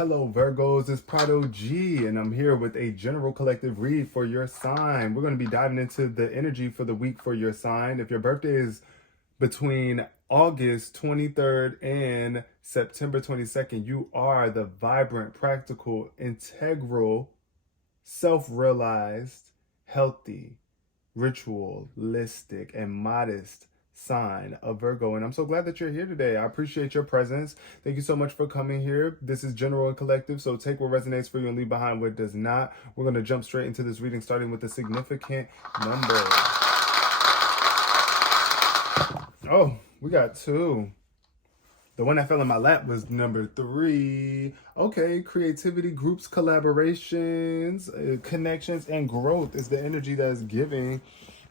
Hello Virgos, it's Prado G, and I'm here with a general collective read for your sign. We're going to be diving into the energy for the week for your sign. If your birthday is between August 23rd and September 22nd, you are the vibrant, practical, integral, self-realized, healthy, ritualistic, and modest sign of Virgo. And I'm so glad that you're here today. I appreciate your presence. Thank you so much for coming here. This is general and collective, so take what resonates for you and leave behind what does not. We're going to jump straight into this reading, starting with the significant number. Oh, we got two. The one that fell in my lap was number 3. Okay, creativity, groups, collaborations, connections, and growth is the energy that is giving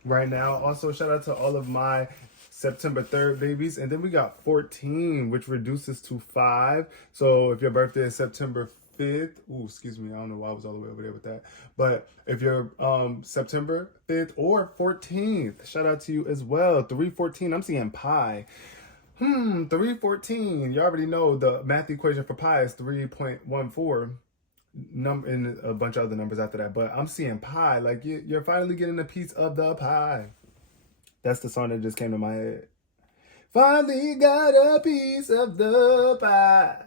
right now. Also, shout out to all of my September 3rd babies. And then we got 14, which reduces to 5. So if your birthday is September 5th, ooh, excuse me, I don't know why I was all the way over there with that. But if you're September 5th or 14th, shout out to you as well. 314, I'm seeing pi. 314. You already know the math equation for pi is 3.14. And a bunch of other numbers after that. But I'm seeing pi. Like you're finally getting a piece of the pie. That's the song that just came to my head. Finally got a piece of the pie.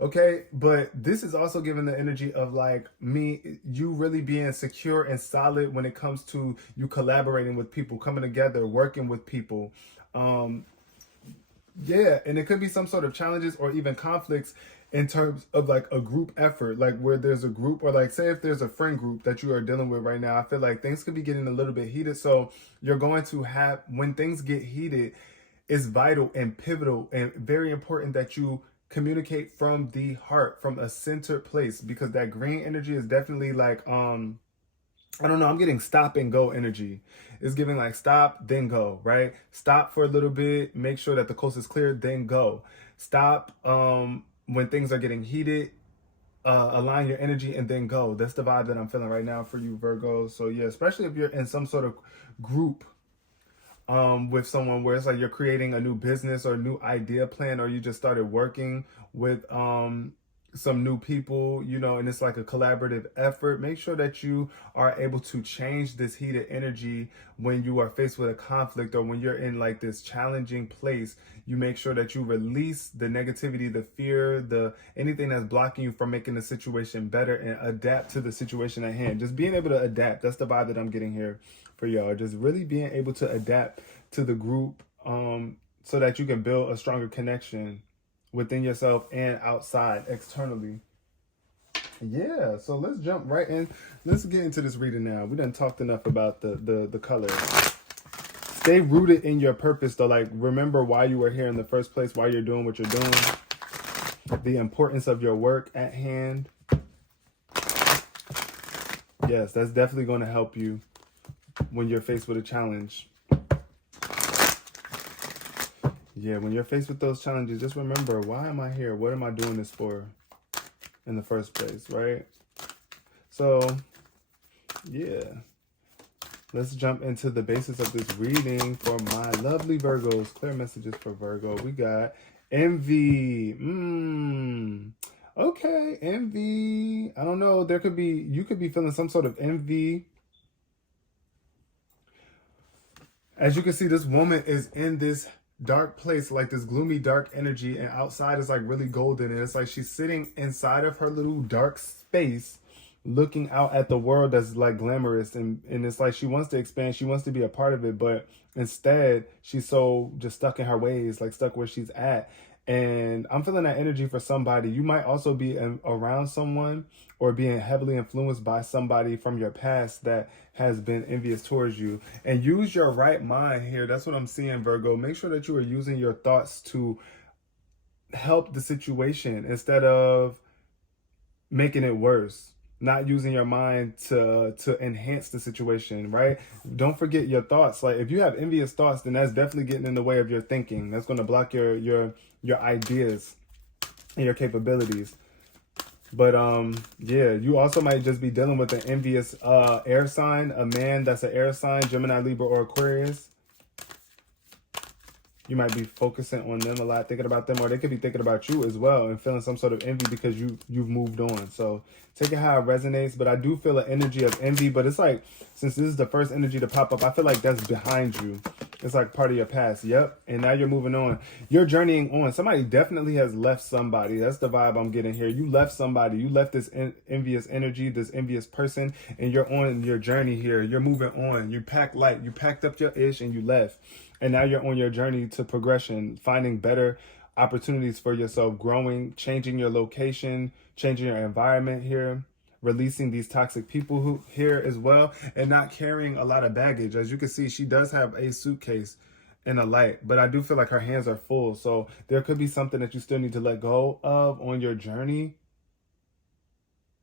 Okay, but this is also giving the energy of like you really being secure and solid when it comes to you collaborating with people, coming together, working with people. Yeah, and it could be some sort of challenges or even conflicts in terms of like a group effort, like where there's a group, or like say if there's a friend group that you are dealing with right now. I feel like things could be getting a little bit heated. So you're going to have, when things get heated, it's vital and pivotal and very important that you communicate from the heart, from a centered place, because that green energy is definitely like, I don't know, I'm getting stop and go energy. It's giving like stop, then go, right? Stop for a little bit, make sure that the coast is clear, then go. Stop when things are getting heated, align your energy, and then go. That's the vibe that I'm feeling right now for you, Virgo. So yeah, especially if you're in some sort of group with someone where it's like you're creating a new business or a new idea plan, or you just started working with some new people, you know, and it's like a collaborative effort. Make sure that you are able to change this heated energy when you are faced with a conflict or when you're in like this challenging place. You make sure that you release the negativity, the fear, anything that's blocking you from making the situation better, and adapt to the situation at hand. Just being able to adapt. That's the vibe that I'm getting here for y'all. Just really being able to adapt to the group so that you can build a stronger connection within yourself and outside externally. Yeah, so let's jump right in. Let's get into this reading now. We done talked enough about the colors. Stay rooted in your purpose though. Like, remember why you were here in the first place, why you're doing what you're doing, the importance of your work at hand. Yes, that's definitely going to help you when you're faced with a challenge. Yeah, when you're faced with those challenges, just remember, why am I here? What am I doing this for in the first place, right? So, yeah. Let's jump into the basis of this reading for my lovely Virgos. Clear messages for Virgo. We got envy. Okay, envy. I don't know. You could be feeling some sort of envy. As you can see, this woman is in this dark place, like this gloomy dark energy, and outside is like really golden, and it's like she's sitting inside of her little dark space looking out at the world that's like glamorous, and it's like she wants to expand, she wants to be a part of it, but instead she's so just stuck in her ways, like stuck where she's at. And I'm feeling that energy for somebody. You might also be around someone or being heavily influenced by somebody from your past that has been envious towards you. And use your right mind here. That's what I'm seeing, Virgo. Make sure that you are using your thoughts to help the situation instead of making it worse. Not using your mind to enhance the situation, right? Don't forget your thoughts. Like, if you have envious thoughts, then that's definitely getting in the way of your thinking. That's going to block your ideas and your capabilities. But yeah, you also might just be dealing with an envious air sign, a man that's an air sign, Gemini, Libra, or Aquarius. You might be focusing on them a lot, thinking about them, or they could be thinking about you as well and feeling some sort of envy because you've moved on. So take it how it resonates. But I do feel an energy of envy. But it's like, since this is the first energy to pop up, I feel like that's behind you. It's like part of your past. Yep. And now you're moving on. You're journeying on. Somebody definitely has left somebody. That's the vibe I'm getting here. You left somebody. You left this envious energy, this envious person, and you're on your journey here. You're moving on. You packed light. You packed up your ish and you left. And now you're on your journey to progression, finding better opportunities for yourself, growing, changing your location, changing your environment here, releasing these toxic people who here as well, and not carrying a lot of baggage. As you can see, she does have a suitcase and a light, but I do feel like her hands are full. So there could be something that you still need to let go of on your journey,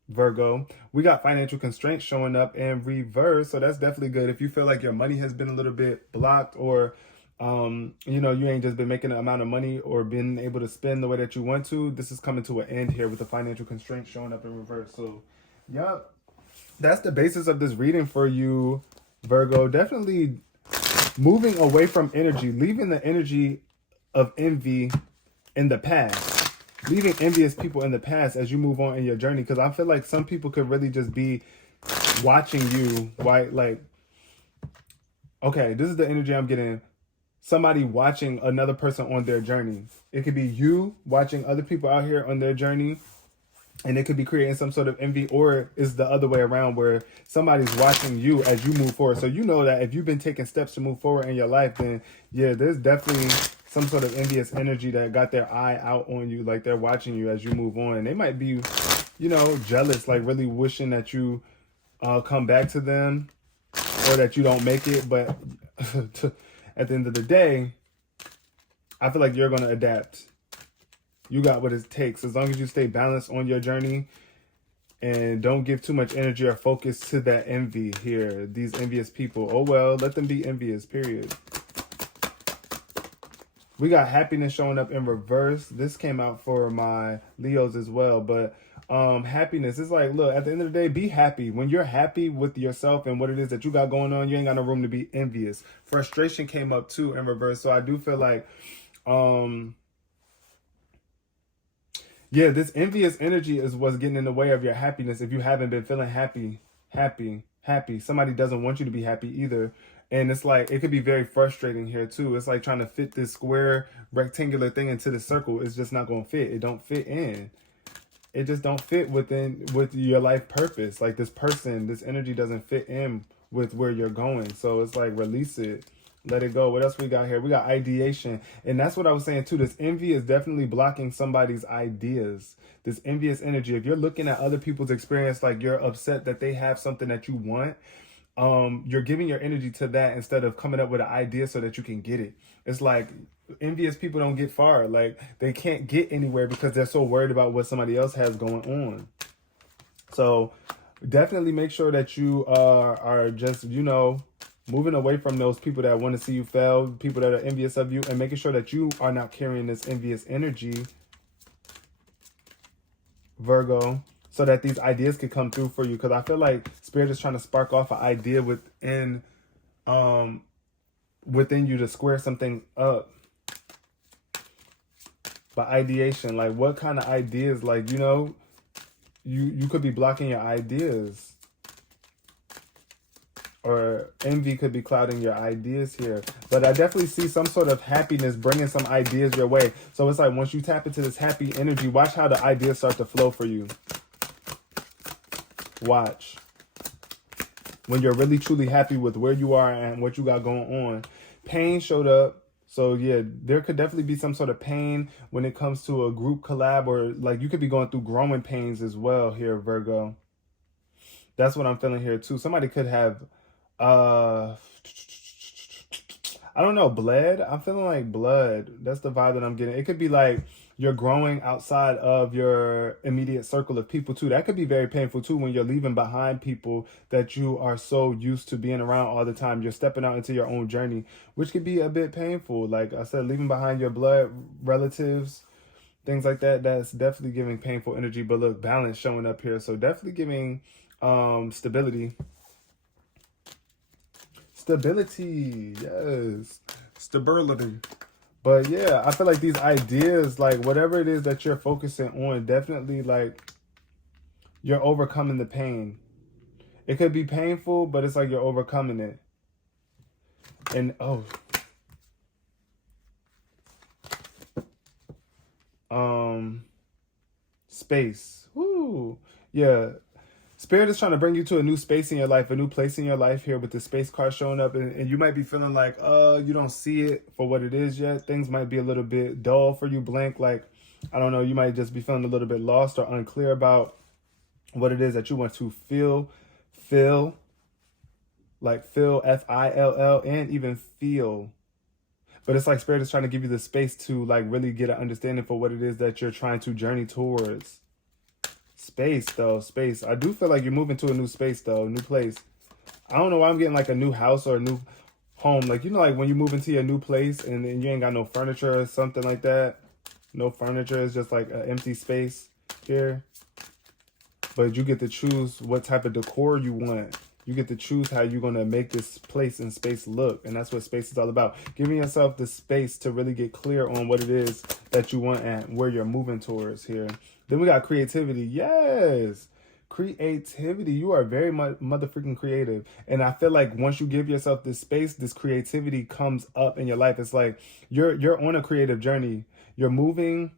Virgo. We got financial constraints showing up in reverse, so that's definitely good. If you feel like your money has been a little bit blocked, or you know, you ain't just been making the amount of money or been able to spend the way that you want to, this is coming to an end here with the financial constraints showing up in reverse. So yep, that's the basis of this reading for you, Virgo. Definitely moving away from energy, leaving the energy of envy in the past, leaving envious people in the past as you move on in your journey. Because I feel like some people could really just be watching you, right? Like, okay, this is the energy I'm getting. Somebody watching another person on their journey. It could be you watching other people out here on their journey, and it could be creating some sort of envy, or is the other way around where somebody's watching you as you move forward. So you know that if you've been taking steps to move forward in your life, then yeah, there's definitely some sort of envious energy that got their eye out on you, like they're watching you as you move on. And they might be, you know, jealous, like really wishing that you come back to them, or that you don't make it. But at the end of the day, I feel like you're going to adapt. You got what it takes. As long as you stay balanced on your journey and don't give too much energy or focus to that envy here. These envious people. Oh, well, let them be envious, period. We got happiness showing up in reverse. This came out for my Leos as well. But happiness is like, look, at the end of the day, be happy. When you're happy with yourself and what it is that you got going on, you ain't got no room to be envious. Frustration came up too in reverse. So I do feel like, yeah, this envious energy is what's getting in the way of your happiness. If you haven't been feeling happy, somebody doesn't want you to be happy either. And it's like, it could be very frustrating here too. It's like trying to fit this square rectangular thing into the circle. It's just not going to fit. It don't fit in. It just don't fit with your life purpose. Like this person, this energy doesn't fit in with where you're going. So it's like, release it. Let it go. What else we got here? We got ideation. And that's what I was saying too. This envy is definitely blocking somebody's ideas. This envious energy. If you're looking at other people's experience, like you're upset that they have something that you want, you're giving your energy to that instead of coming up with an idea so that you can get it. It's like envious people don't get far. Like they can't get anywhere because they're so worried about what somebody else has going on. So definitely make sure that you are just, you know, moving away from those people that want to see you fail, people that are envious of you, and making sure that you are not carrying this envious energy, Virgo, so that these ideas can come through for you. Because I feel like Spirit is trying to spark off an idea within you to square something up. But ideation, like what kind of ideas? Like, you know, you could be blocking your ideas. Or envy could be clouding your ideas here. But I definitely see some sort of happiness bringing some ideas your way. So it's like once you tap into this happy energy, watch how the ideas start to flow for you. Watch. When you're really truly happy with where you are and what you got going on. Pain showed up. So yeah, there could definitely be some sort of pain when it comes to a group collab, or like you could be going through growing pains as well here, Virgo. That's what I'm feeling here too. Somebody could have I don't know, blood. I'm feeling like blood. That's the vibe that I'm getting. It could be like you're growing outside of your immediate circle of people too. That could be very painful too, when you're leaving behind people that you are so used to being around all the time. You're stepping out into your own journey, which could be a bit painful. Like I said, leaving behind your blood relatives, things like that. That's definitely giving painful energy. But look, balance showing up here. So definitely giving stability. Stability, yes. Stability. But yeah, I feel like these ideas, like whatever it is that you're focusing on, definitely like you're overcoming the pain. It could be painful, but it's like you're overcoming it. And um, space. Woo. Yeah. Spirit is trying to bring you to a new space in your life, a new place in your life here with the space card showing up. And you might be feeling like, you don't see it for what it is yet. Things might be a little bit dull for you, blank. Like, I don't know, you might just be feeling a little bit lost or unclear about what it is that you want to feel, like feel, Fill, and even feel. But it's like Spirit is trying to give you the space to like really get an understanding for what it is that you're trying to journey towards. Space, though. Space. I do feel like you're moving to a new space, though. New place. I don't know why I'm getting like a new house or a new home. Like, you know, like when you move into your new place and then you ain't got no furniture or something like that. No furniture. It's just like an empty space here. But you get to choose what type of decor you want. You get to choose how you're going to make this place and space look. And that's what space is all about. Giving yourself the space to really get clear on what it is that you want and where you're moving towards here. Then we got creativity. Yes. Creativity. You are very motherfucking creative. And I feel like once you give yourself this space, this creativity comes up in your life. It's like you're on a creative journey. You're moving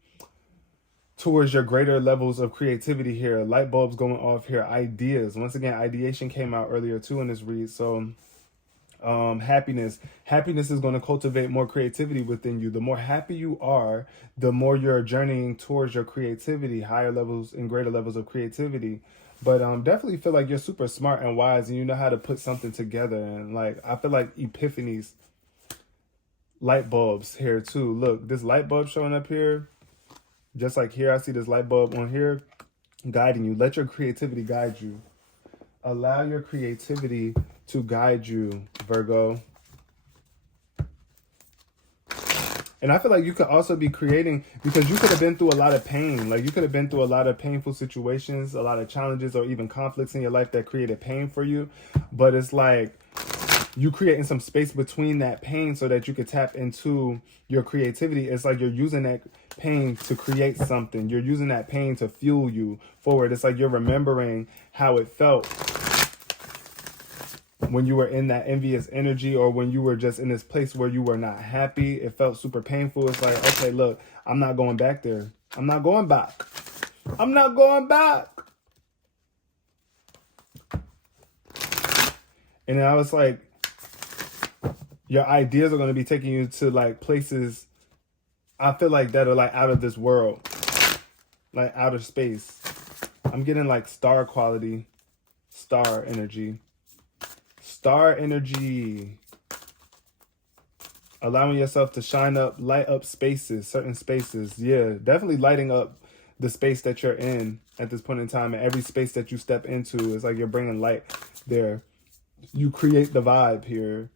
towards your greater levels of creativity here. Light bulbs going off here. Ideas. Once again, ideation came out earlier too in this read. So happiness is going to cultivate more creativity within you. The more happy you are, the more you're journeying towards your creativity, higher levels and greater levels of creativity. But definitely feel like you're super smart and wise and you know how to put something together. And like I feel like epiphanies, light bulbs here too. Look, this light bulb showing up here. Just like here, I see this light bulb on here guiding you. Let your creativity guide you. Allow your creativity to guide you, Virgo. And I feel like you could also be creating, because you could have been through a lot of pain. Like you could have been through a lot of painful situations, a lot of challenges or even conflicts in your life that created pain for you. But it's like you creating some space between that pain so that you could tap into your creativity. It's like you're using that pain to create something. You're using that pain to fuel you forward. It's like you're remembering how it felt when you were in that envious energy or when you were just in this place where you were not happy. It felt super painful. It's like, okay, look, I'm not going back there. I'm not going back. I'm not going back. And then I was like, your ideas are going to be taking you to like places I feel like that are like out of this world, like outer space. I'm getting like star quality, star energy. Star energy. Allowing yourself to shine up, light up spaces, certain spaces. Yeah, definitely lighting up the space that you're in at this point in time. And every space that you step into is like you're bringing light there. You create the vibe here.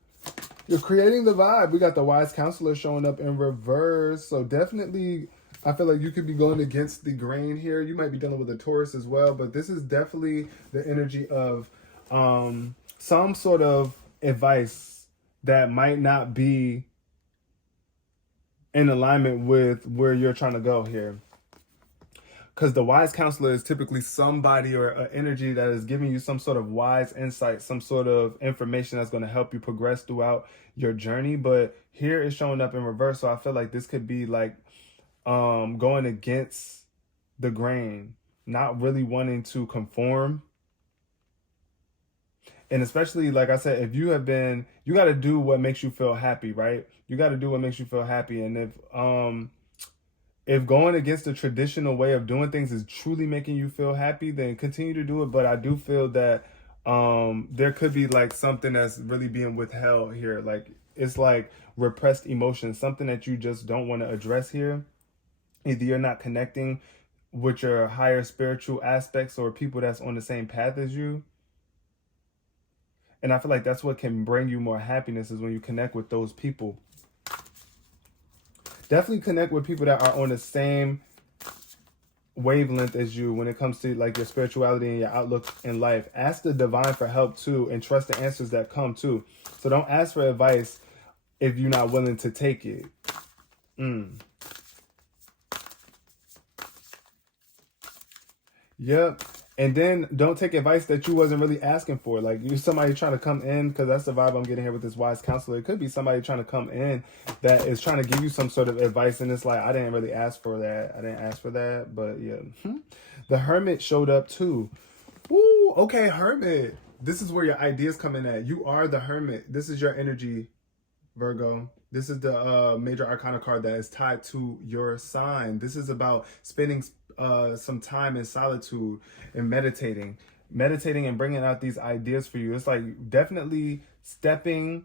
You're creating the vibe. We got the wise counselor showing up in reverse. So definitely, I feel like you could be going against the grain here. You might be dealing with a Taurus as well. But this is definitely the energy of some sort of advice that might not be in alignment with where you're trying to go here. Because the wise counselor is typically somebody or an energy that is giving you some sort of wise insight, some sort of information that's going to help you progress throughout your journey. But here it's showing up in reverse. So I feel like this could be like going against the grain, not really wanting to conform. And especially, like I said, if you have been, you got to do what makes you feel happy, right? You got to do what makes you feel happy. And if going against the traditional way of doing things is truly making you feel happy, then continue to do it. But I do feel that there could be like something that's really being withheld here. Like it's like repressed emotions, something that you just don't want to address here. Either you're not connecting with your higher spiritual aspects or people that's on the same path as you. And I feel like that's what can bring you more happiness is when you connect with those people. Definitely connect with people that are on the same wavelength as you when it comes to like your spirituality and your outlook in life. Ask the divine for help too and trust the answers that come too. So don't ask for advice if you're not willing to take it. Mm. Yep. And then don't take advice that you wasn't really asking for. Like you somebody trying to come in, because that's the vibe I'm getting here with this wise counselor. It could be somebody trying to come in that is trying to give you some sort of advice, and it's like, I didn't really ask for that. I didn't ask for that. But yeah. The hermit showed up too. Ooh, okay, hermit. This is where your ideas come in at. You are the hermit. This is your energy, Virgo. This is the major arcana card that is tied to your sign. This is about spending some time in solitude and meditating and bringing out these ideas for you. It's like definitely stepping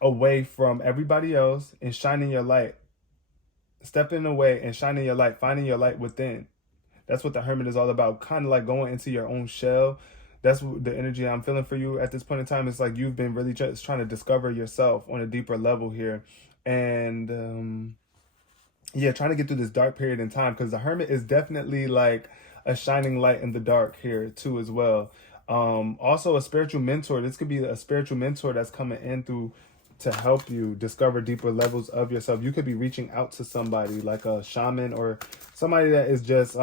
away from everybody else and shining your light. Stepping away and shining your light, finding your light within. That's what the hermit is all about. Kind of like going into your own shell. That's the energy I'm feeling for you at this point in time. It's like you've been really just trying to discover yourself on a deeper level here. And yeah, trying to get through this dark period in time, because the hermit is definitely like a shining light in the dark here too as well. Also a spiritual mentor. This could be a spiritual mentor that's coming in through to help you discover deeper levels of yourself. You could be reaching out to somebody like a shaman or somebody that is just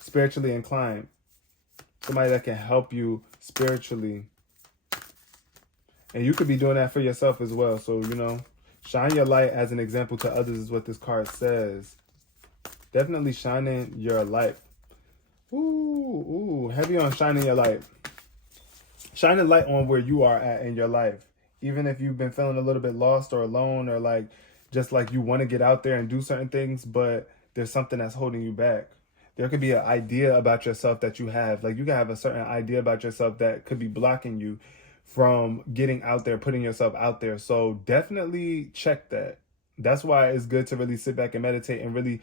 spiritually inclined. Somebody that can help you spiritually. And you could be doing that for yourself as well. So, you know, shine your light as an example to others is what this card says. Definitely shining your light. Ooh, heavy on shining your light. Shine a light on where you are at in your life. Even if you've been feeling a little bit lost or alone, or like just like you want to get out there and do certain things, but there's something that's holding you back. There could be an idea about yourself that you have. Like you can have a certain idea about yourself that could be blocking you from getting out there, putting yourself out there. So definitely check that. That's why it's good to really sit back and meditate and really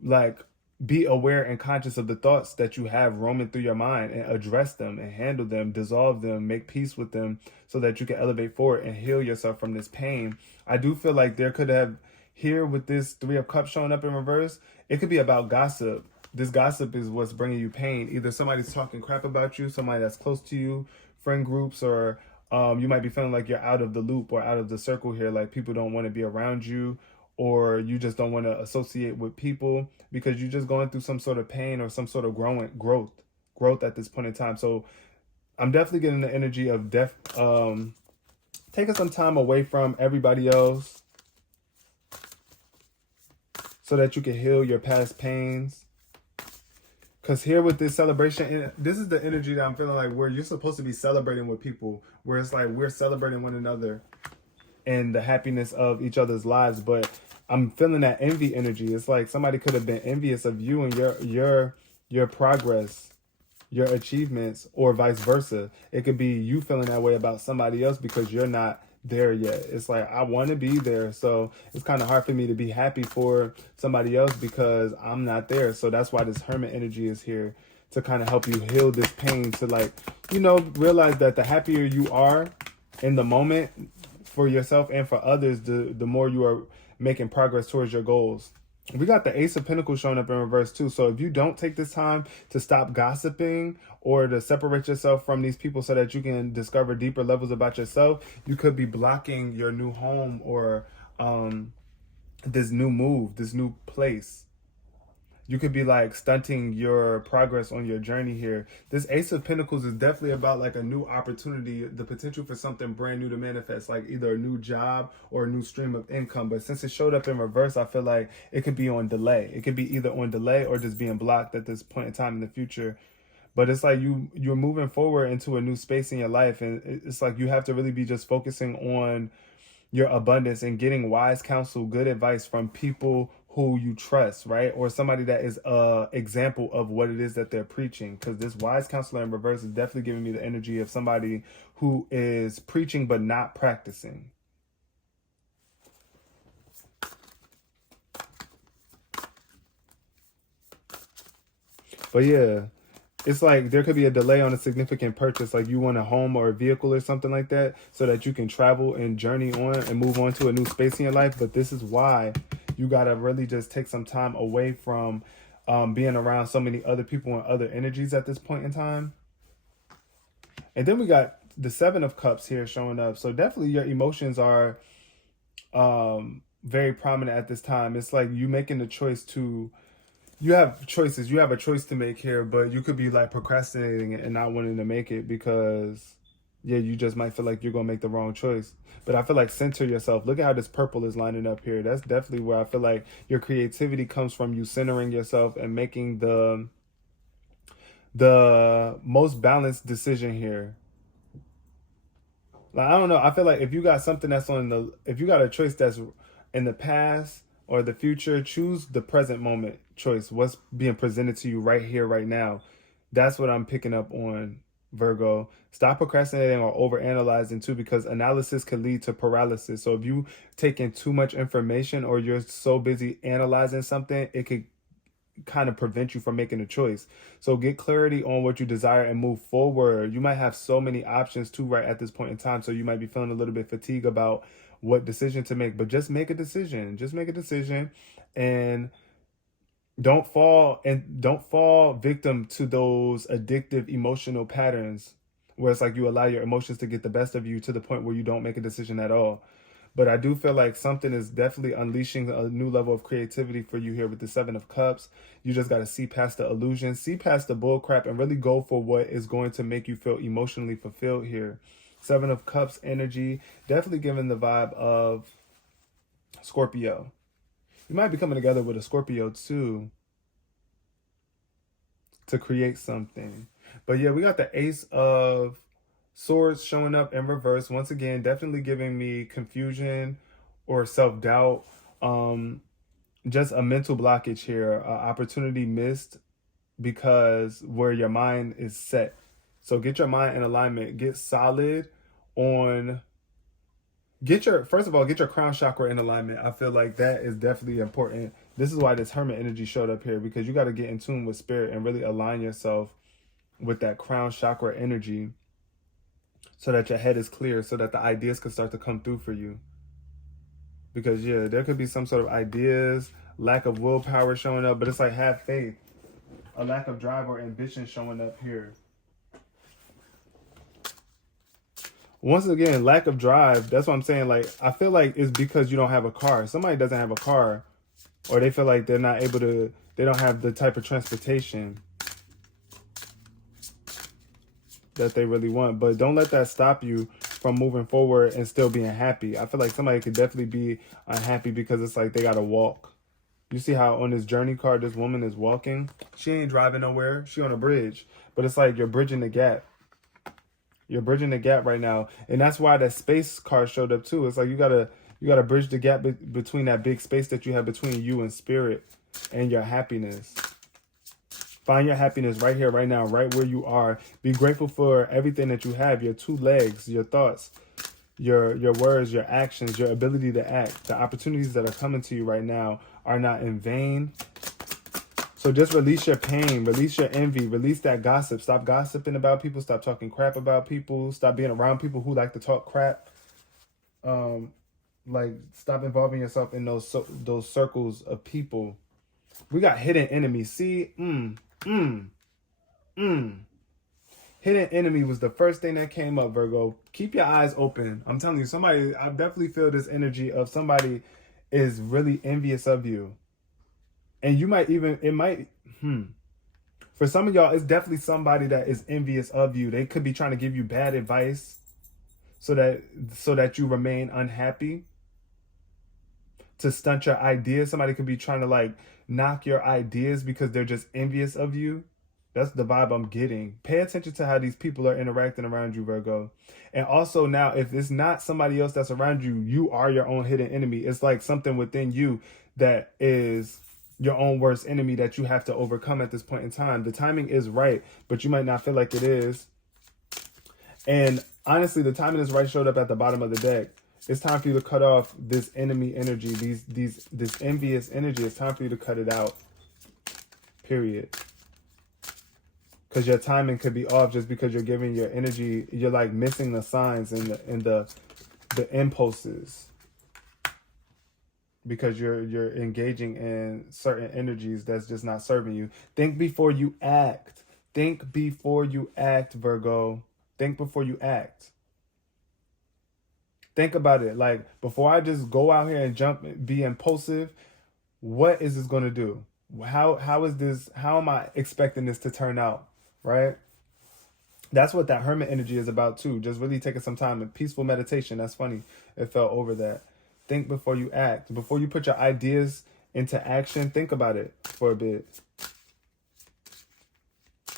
like be aware and conscious of the thoughts that you have roaming through your mind, and address them and handle them, dissolve them, make peace with them, so that you can elevate forward and heal yourself from this pain. I do feel like there could have, here with this Three of Cups showing up in reverse, it could be about gossip. This gossip is what's bringing you pain. Either somebody's talking crap about you, somebody that's close to you, friend groups, or you might be feeling like you're out of the loop or out of the circle here, like people don't want to be around you, or you just don't want to associate with people because you're just going through some sort of pain or some sort of growth at this point in time. So I'm definitely getting the energy of taking some time away from everybody else so that you can heal your past pains. Because here with this celebration, and this is the energy that I'm feeling like where you're supposed to be celebrating with people, where it's like we're celebrating one another and the happiness of each other's lives. But I'm feeling that envy energy. It's like somebody could have been envious of you and your progress, your achievements, or vice versa. It could be you feeling that way about somebody else because you're not there yet. It's like, I want to be there, so it's kind of hard for me to be happy for somebody else because I'm not there. So that's why this hermit energy is here, to kind of help you heal this pain, to like, you know, realize that the happier you are in the moment for yourself and for others, the more you are making progress towards your goals. We got the Ace of Pentacles showing up in reverse too. So if you don't take this time to stop gossiping or to separate yourself from these people so that you can discover deeper levels about yourself, you could be blocking your new home or this new move, this new place. You could be like stunting your progress on your journey here. This Ace of Pentacles is definitely about like a new opportunity, the potential for something brand new to manifest, like either a new job or a new stream of income. But since it showed up in reverse, I feel like it could be on delay. It could be either on delay or just being blocked at this point in time in the future. But it's like you're moving forward into a new space in your life. And it's like you have to really be just focusing on your abundance and getting wise counsel, good advice from people who you trust, right? Or somebody that is a example of what it is that they're preaching. Because this wise counselor in reverse is definitely giving me the energy of somebody who is preaching but not practicing. But yeah, it's like there could be a delay on a significant purchase, like you want a home or a vehicle or something like that, so that you can travel and journey on and move on to a new space in your life. But this is why you got to really just take some time away from being around so many other people and other energies at this point in time. And then we got the Seven of Cups here showing up. So definitely your emotions are very prominent at this time. It's like you making the choice to, you have choices. You have a choice to make here, but you could be like procrastinating and not wanting to make it because, yeah, you just might feel like you're going to make the wrong choice. But I feel like center yourself. Look at how this purple is lining up here. That's definitely where I feel like your creativity comes from, you centering yourself and making the most balanced decision here. Like, I don't know. I feel like if you got something that's on the, if you got a choice that's in the past or the future, choose the present moment choice. What's being presented to you right here, right now. That's what I'm picking up on, Virgo. Stop procrastinating or overanalyzing too, because analysis can lead to paralysis. So if you taking too much information or you're so busy analyzing something, it could kind of prevent you from making a choice. So get clarity on what you desire and move forward. You might have so many options too right at this point in time. So you might be feeling a little bit fatigued about what decision to make, but just make a decision. Just make a decision and don't fall victim to those addictive emotional patterns where it's like you allow your emotions to get the best of you to the point where you don't make a decision at all. But I do feel like something is definitely unleashing a new level of creativity for you here with the Seven of Cups. You just got to see past the illusion, see past the bull crap, and really go for what is going to make you feel emotionally fulfilled here. Seven of Cups energy, definitely giving the vibe of Scorpio. You might be coming together with a Scorpio too to create something. But yeah, we got the Ace of Swords showing up in reverse. Once again, definitely giving me confusion or self-doubt. Just a mental blockage here. Opportunity missed because where your mind is set. So get your mind in alignment. Get solid on, first of all, get your crown chakra in alignment. I feel like that is definitely important. This is why this hermit energy showed up here, because you got to get in tune with spirit and really align yourself with that crown chakra energy so that your head is clear, so that the ideas can start to come through for you. Because yeah, there could be some sort of ideas, lack of willpower showing up, but it's like have faith. A lack of drive or ambition showing up here. Once again, lack of drive, that's what I'm saying. Like, I feel like it's because you don't have a car. Somebody doesn't have a car, or they feel like they're not able to, they don't have the type of transportation that they really want. But don't let that stop you from moving forward and still being happy. I feel like somebody could definitely be unhappy because it's like they gotta walk. You see how on this journey card, this woman is walking? She ain't driving nowhere. She on a bridge. But it's like you're bridging the gap. You're bridging the gap right now. And that's why that space card showed up too. It's like you gotta bridge the gap between that big space that you have between you and spirit and your happiness. Find your happiness right here, right now, right where you are. Be grateful for everything that you have, your two legs, your thoughts, your words, your actions, your ability to act. The opportunities that are coming to you right now are not in vain. So just release your pain, release your envy, release that gossip. Stop gossiping about people. Stop talking crap about people. Stop being around people who like to talk crap. Like, stop involving yourself in those circles of people. We got hidden enemies. See, hidden enemy was the first thing that came up, Virgo. Keep your eyes open. I'm telling you, somebody, I definitely feel this energy of somebody is really envious of you. And you might even, for some of y'all, it's definitely somebody that is envious of you. They could be trying to give you bad advice so that you remain unhappy, to stunt your ideas. Somebody could be trying to like knock your ideas because they're just envious of you. That's the vibe I'm getting. Pay attention to how these people are interacting around you, Virgo. And also now, if it's not somebody else that's around you, you are your own hidden enemy. It's like something within you that is your own worst enemy that you have to overcome at this point in time. The timing is right, but you might not feel like it is. And honestly, the timing is right showed up at the bottom of the deck. It's time for you to cut off this enemy energy, this envious energy. It's time for you to cut it out. Period. Because your timing could be off just because you're giving your energy, you're like missing the signs and the impulses. Because you're engaging in certain energies that's just not serving you. Think before you act. Think before you act, Virgo. Think before you act. Think about it. Like, before I just go out here and jump, be impulsive, what is this going to do? How is this? How am I expecting this to turn out? Right? That's what that hermit energy is about too. Just really taking some time and peaceful meditation. That's funny. It fell over that. Think before you act. Before you put your ideas into action, think about it for a bit.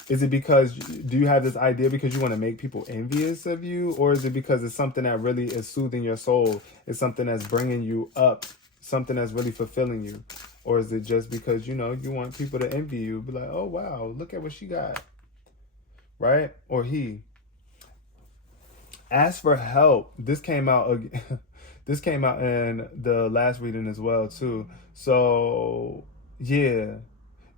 Is it because, do you have this idea because you want to make people envious of you? Or is it because it's something that really is soothing your soul? It's something that's bringing you up, something that's really fulfilling you? Or is it just because, you know, you want people to envy you? Be like, oh, wow, look at what she got. Right? Or he. Ask for help. This came out this came out in the last reading as well too. So yeah,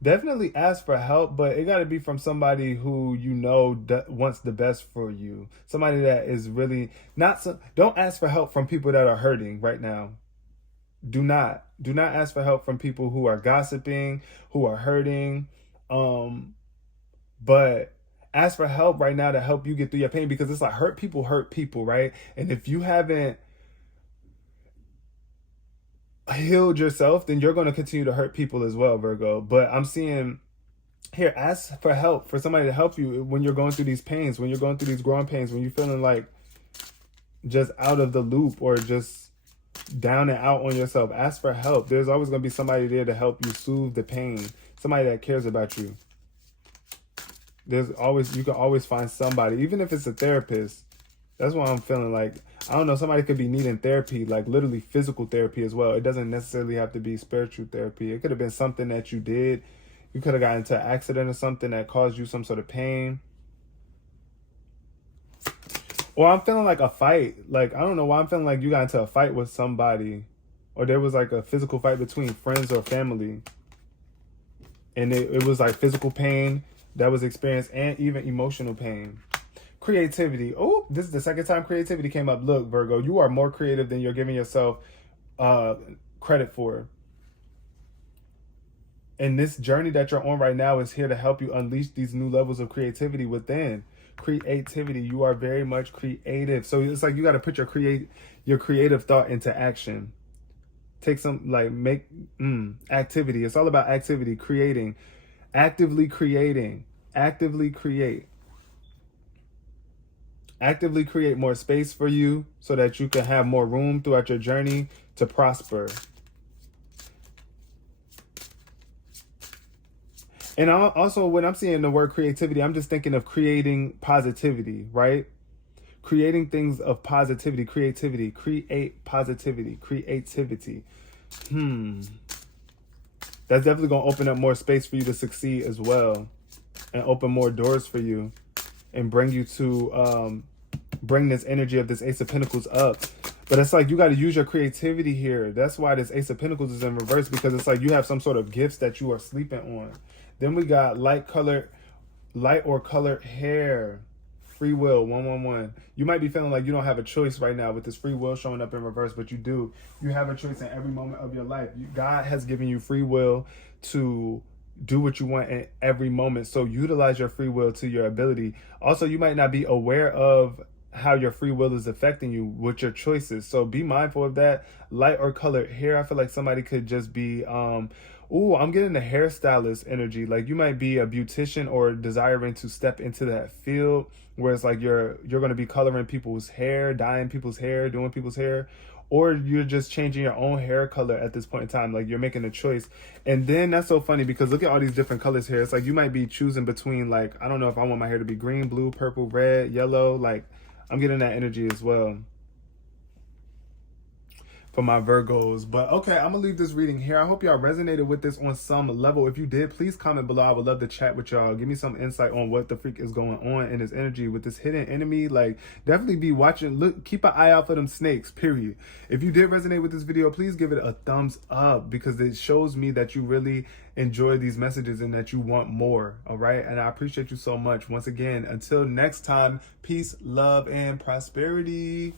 definitely ask for help, but it got to be from somebody who you know wants the best for you. Somebody that is really not don't ask for help from people that are hurting right now. Do not ask for help from people who are gossiping, who are hurting. But ask for help right now to help you get through your pain, because it's like hurt people, right? And if you haven't healed yourself, then you're going to continue to hurt people as well, Virgo. But I'm seeing here, ask for help, for somebody to help you when you're going through these pains, when you're going through these growing pains, when you're feeling like just out of the loop or just down and out on yourself. Ask for help. There's always going to be somebody there to help you soothe the pain, somebody that cares about you. You can always find somebody, even if it's a therapist. That's why I'm feeling like, I don't know, somebody could be needing therapy, like literally physical therapy as well. It doesn't necessarily have to be spiritual therapy. It could have been something that you did. You could have gotten into an accident or something that caused you some sort of pain. Or I'm feeling like a fight. Like, I don't know why I'm feeling like you got into a fight with somebody. Or there was like a physical fight between friends or family. And it was like physical pain that was experienced and even emotional pain. Creativity. Oh, this is the second time creativity came up. Look, Virgo, you are more creative than you're giving yourself credit for. And this journey that you're on right now is here to help you unleash these new levels of creativity within. Creativity. You are very much creative. So it's like you got to put your creative thought into action. Take some, like, make activity. It's all about activity, creating. Actively creating. Actively create. Actively create more space for you so that you can have more room throughout your journey to prosper. And also, when I'm seeing the word creativity, I'm just thinking of creating positivity, right? Creating things of positivity, creativity, create positivity, creativity. That's definitely going to open up more space for you to succeed as well, and open more doors for you and bring you to bring this energy of this Ace of Pentacles up. But it's like you got to use your creativity here. That's why this Ace of Pentacles is in reverse, because it's like you have some sort of gifts that you are sleeping on. Then we got light or colored hair. Free will, 111. You might be feeling like you don't have a choice right now with this free will showing up in reverse, but you do. You have a choice in every moment of your life. God has given you free will to do what you want in every moment. So utilize your free will to your ability. Also, you might not be aware of how your free will is affecting you with your choices. So be mindful of that. Light or colored hair. I feel like somebody could just be, I'm getting the hairstylist energy. Like you might be a beautician or desiring to step into that field where it's like you're going to be coloring people's hair, dyeing people's hair, doing people's hair, or you're just changing your own hair color at this point in time. Like you're making a choice. And then that's so funny because look at all these different colors here. It's like you might be choosing between, like, I don't know if I want my hair to be green, blue, purple, red, yellow. Like I'm getting that energy as well for my Virgos. But okay, I'm gonna leave this reading here. I hope y'all resonated with this on some level. If you did, please comment below. I would love to chat with y'all. Give me some insight on what the freak is going on in this energy with this hidden enemy. Like definitely be watching. Look, keep an eye out for them snakes, period. If you did resonate with this video, please give it a thumbs up, because it shows me that you really enjoy these messages and that you want more. All right, and I appreciate you so much. Once again, until next time, peace, love, and prosperity.